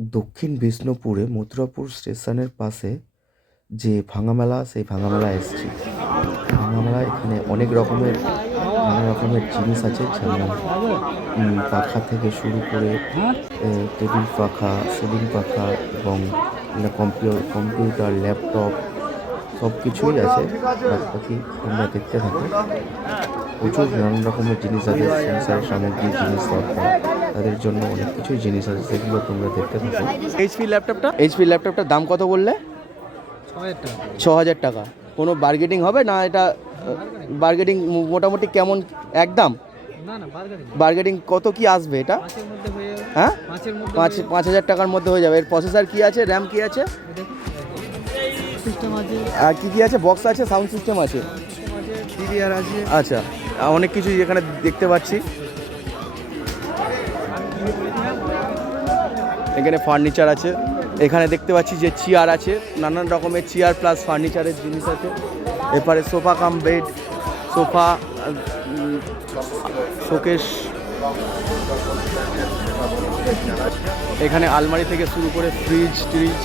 দক্ষিণ বিষ্ণুপুরে মথুরাপুর স্টেশনের পাশে যে ভাঙা মেলা সেই ভাঙা মেলায় এসেছি। ভাঙা মেলায় এখানে অনেক রকমের নানা রকমের জিনিস আছে, যেমন পাখা থেকে শুরু করে টেবিল পাখা, সিলিং পাখা এবং কম্পিউ- কম্পিউটার, ল্যাপটপ সব কিছুই আছে। বাকি তোমরা দেখতে থাকি। প্রচুর নানান রকমের জিনিস আছে, সংসারের সামগ্রী জিনিস দরকার তাদের জন্য অনেক কিছুই জিনিস আছে সেগুলো তোমরা দেখতে থাকো এইচপি ল্যাপটপটা এইচপি ল্যাপটপটার দাম কত বললে? ছ হাজার টাকা। কোনো বার্গেটিং হবে না এটা বার্গেটিং মোটামুটি কেমন একদম? না না বার্গেটিং কত কি আসবে এটা? হয়ে যাবে। হ্যাঁ? পাঁচ পাঁচ হাজার টাকার মধ্যে হয়ে যাবে। এর প্রসেসর কি আছে? র্যাম কি আছে? আর কি কি আছে? বক্স আছে? সাউন্ড সিস্টেম আছে? আচ্ছা অনেক কিছু এখানে দেখতে পাচ্ছি। এখানে ফার্নিচার আছে। এখানে দেখতে পাচ্ছি যে চেয়ার আছে। নানান রকমের চেয়ার প্লাস ফার্নিচারের জিনিস আছে। এরপরে sofa cum bed sofa showcase এখানে আলমারি থেকে শুরু করে ফ্রিজ ট্রিজ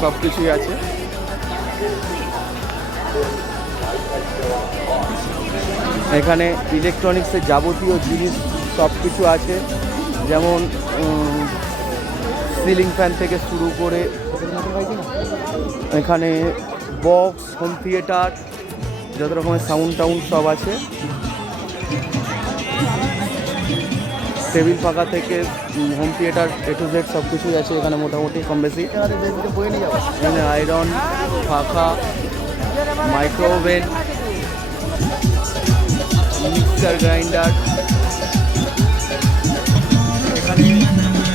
সব কিছুই আছে। এখানে ইলেকট্রনিক্সের যাবতীয় জিনিস সব কিছু আছে। যেমন সিলিং ফ্যান থেকে শুরু করে এখানে বক্স হোম থিয়েটার যত রকমের সাউন্ড টাউন্ড সব আছে। টেবিল ফাঁকা থেকে home theatre A to Z সব কিছুই আছে এখানে মোটামুটি, কম বেশি। এখানে আয়রন ফাঁকা মাইক্রোওভেন মিক্সার গ্রাইন্ডার এখানে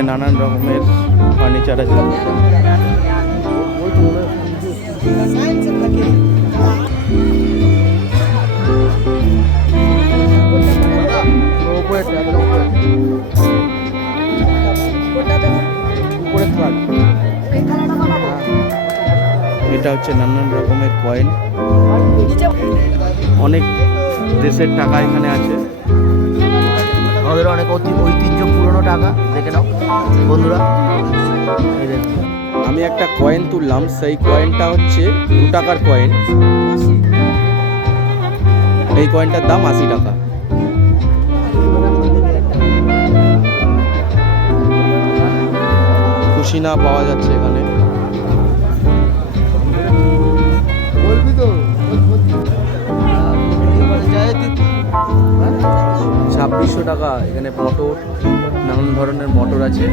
এখানে নানান রকমের ফার্নিচার আছে। এটা হচ্ছে নানান রকমের কয়েন অনেক দেশের টাকা এখানে আছে। আমাদের অনেক ঐতিহ্য পুরনো টাকা, দেখে নাও। বন্ধুরা আমি একটা কয়েন তুললাম, সেই কয়েনটা হচ্ছে দু টাকার কয়েন এই কয়েনটার দাম আশি টাকা। খুশি না পাওয়া যাচ্ছে এখানে। ছাব্বিশশো টাকা এখানে মটর নানান ধরনের মটর আছে।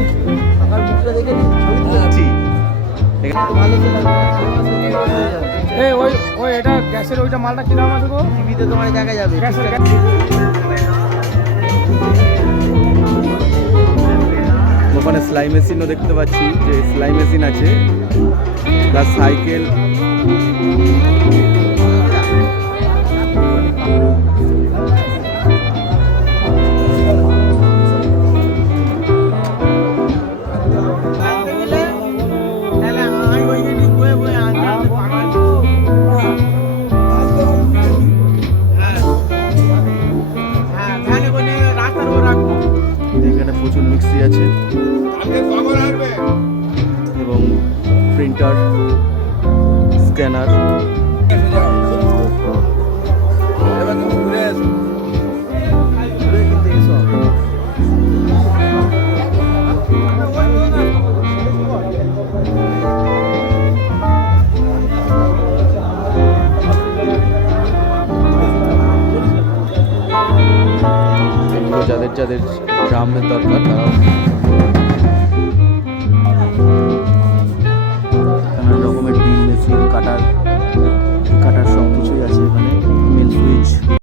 ওই ওই এটা গ্যাসের ওইটা মালটা কি দাম আছে গো? টিভিতে তোমার দেখা যাবে। গ্যাসের ওখানে সেলাই মেশিনও দেখতে পাচ্ছি যে সেলাই মেশিন আছে প্লাস সাইকেল প্রচুর মিক্সি আছে। এবং প্রিন্টার স্ক্যানার। যাদের ড্রামের দরকার তারাও